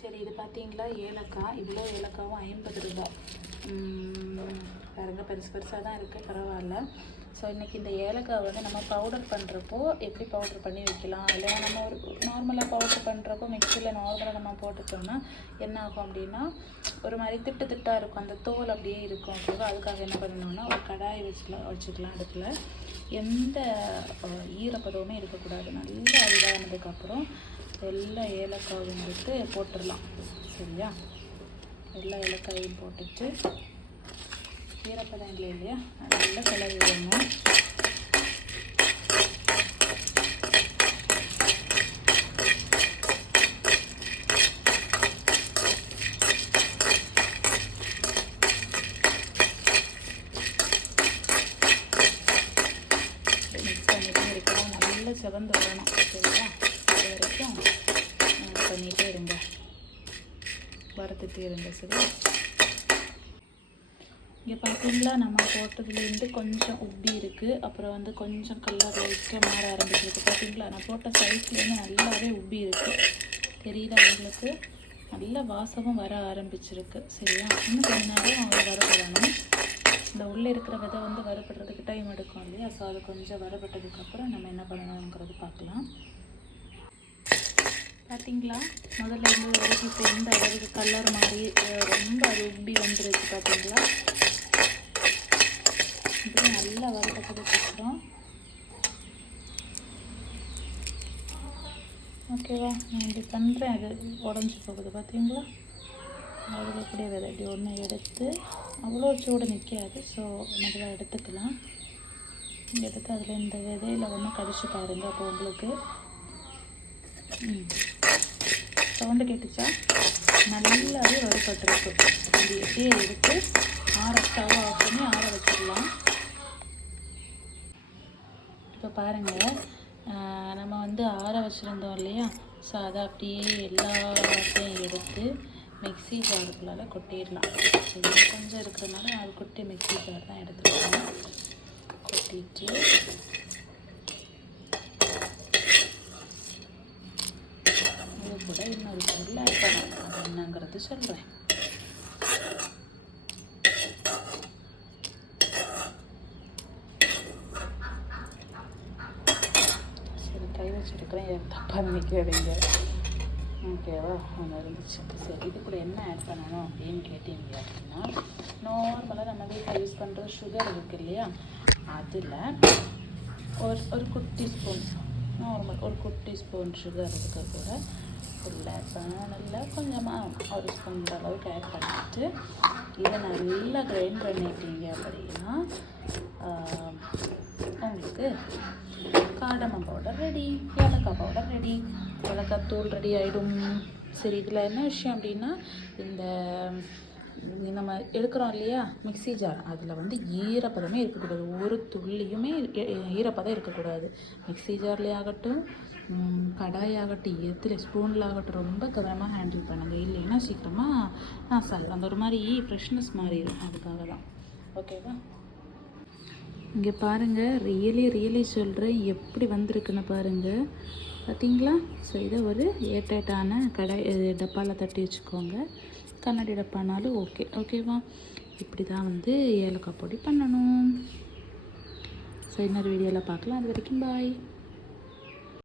சரி, இது பார்த்தீங்களா ஏலக்காய், இவ்வளோ ஏலக்காவும் 50 ரூபா. பாருங்க, பெருசு பெருசாக தான் இருக்குது, பரவாயில்ல. ஸோ இன்றைக்கி இந்த ஏலக்காய் வந்து நம்ம பவுடர் பண்ணுறப்போ எப்படி பவுடர் பண்ணி வைக்கலாம், இல்லைன்னா நம்ம ஒரு நார்மலாக பவுடர் பண்ணுறப்போ மிக்சியில் நார்மலாக நம்ம போட்டுட்டோம்னா என்ன ஆகும் அப்படின்னா ஒரு மாதிரி திட்டு திட்டாக இருக்கும், அந்த தோல் அப்படியே இருக்கும். ஓகேவா? அதுக்காக என்ன பண்ணணும்னா ஒரு கடாய் வச்சுக்கலாம் அடுப்பில். எந்த ஈரப்பதவுமே இருக்கக்கூடாது. நல்லா இதானதுக்கப்புறம் எல்லா ஏலக்காயும் எடுத்து போட்டுடலாம். சரியா? எல்லா ஏலக்காயும் போட்டுட்டு ஈரப்பதம் இல்லையா நல்லா கிளறி விடணும். மிக்ஸ் பண்ணிகிட்டே இருக்கணும், நல்லா செவந்து வரணும். சரியா? அது வரைக்கும் பண்ணிகிட்டே இருங்க, வறுத்துட்டே இருங்க. சரி, இங்கே பார்த்தீங்களா நம்ம போட்டதுலேருந்து கொஞ்சம் உப்பி இருக்குது, அப்புறம் வந்து கொஞ்சம் கலர் லைட்டாக மாற ஆரம்பிச்சிருக்கு. பார்த்தீங்களா நான் போட்ட சைஸ்லேருந்து நல்லாவே உப்பி இருக்குது. தெரியுதா உங்களுக்கு? நல்ல வாசமும் வர ஆரம்பிச்சிருக்கு. சரியா? இன்னும் கொஞ்ச நேரம் அவங்க வறுபடணும். இந்த உள்ளே இருக்கிற விதை வந்து வறுபடுறதுக்கு டைம் எடுக்கும் இல்லையா? ஸோ அது கொஞ்சம் வறுபட்டதுக்கப்புறம் நம்ம என்ன பண்ணணுங்கிறது பார்க்கலாம். பார்த்தீங்களா முதல்ல இருந்து வரைக்கும் இப்போ எந்த அளவுக்கு கலர் மாதிரி ரொம்ப அது உப்பி வந்துருக்கு. பார்த்தீங்களா? இப்படி நல்லா வறுத்ததுக்கப்புறம் ஓகேவா, நான் இப்படி பண்ணுறேன், அது உடஞ்சி போகுது. பார்த்தீங்களா? அதில் இப்படியே விதை இப்படி ஒன்று எடுத்து அவ்வளோ சூடு நிற்காது. ஸோ முதல்ல எடுத்துக்கலாம். எடுத்து அதில் இந்த விதையில் ஒன்று கடிச்சு பாருங்கள். அப்போ உங்களுக்கு சவுண்டு கேட்டுச்சா? நல்லாவே வறுபட்டுருக்கு. இது எப்படியே எடுத்து ஸ்டவ் ஆஃப் பண்ணி ஆற வச்சிடலாம். இப்போ பாருங்கள், நம்ம வந்து ஆற வச்சுருந்தோம் இல்லையா? ஸோ அதை அப்படியே எல்லாத்தையும் எடுத்து மிக்ஸி ஜாருக்குள்ளால் கொட்டிடலாம். சரி, கொஞ்சம் இருக்கிறதுனால அது கொட்டி மிக்ஸி ஜார் தான் எடுத்துக்கலாம். கொட்டிட்டு இது கூட இன்னொரு பொருள் ஆட் பண்ணணும். அது என்னங்கிறது சொல்கிறேன். கை வச்சுருக்கிறேன், தப்பாக நினைக்காதீங்க. ஓகேவா? ஒன்று இருந்துச்சு. சரி, இது கூட என்ன ஆட் பண்ணணும் அப்படின்னு கேட்டீங்க அப்படின்னா நார்மலாக நம்ம வீட்டில் யூஸ் பண்ணுற சுகர் இருக்குது இல்லையா? அதில் ஒரு குட்டி ஸ்பூன் நார்மல் ஒரு குட்டி ஸ்பூன் சுகர் இருக்க கூட ஃபுல்லாக நல்லா கொஞ்சமாக ஒரு ஸ்பூன் அளவுக்கு ஆட் பண்ணிவிட்டு இதை நல்லா கிரைண்ட் பண்ணிட்டீங்க அப்படின்னா உங்களுக்கு காடமம் பவுடர் ரெடி, ஏலக்காய் பவுடர் ரெடி, ஏலக்காய் தூள் ரெடி ஆகிடும். சரி, இதில் என்ன விஷயம் அப்படின்னா இந்த நம்ம எடுக்கிறோம் இல்லையா மிக்ஸி ஜார், அதில் வந்து ஈரப்பதமே இருக்கக்கூடாது. ஒரு துள்ளியுமே ஈரப்பதம் இருக்கக்கூடாது. மிக்ஸி ஜார்லேயே ஆகட்டும், கடாயாகட்டும், எதில் ஸ்பூனில் ஆகட்டும், ரொம்ப கவனமாக ஹேண்டில் பண்ணுங்கள். இல்லைன்னா சீக்கிரமாக அந்த ஒரு மாதிரி ஃப்ரெஷ்னஸ் மாறிடும். அதுக்காக தான். ஓகேவா? இங்கே பாருங்கள், ரியலி சொல்கிறேன், எப்படி வந்திருக்குன்னு பாருங்கள். பார்த்தீங்களா? ஸோ இதை ஒரு ஏர்டைட்டான டப்பாவில் தட்டி வச்சுக்கோங்க. கண்ணாடி டப்பானாலும் ஓகேவா? இப்படி தான் வந்து ஏலக்காய் பொடி பண்ணணும். ஸோ இன்னொரு வீடியோவில் பார்க்கலாம். அது வரைக்கும் பாய்.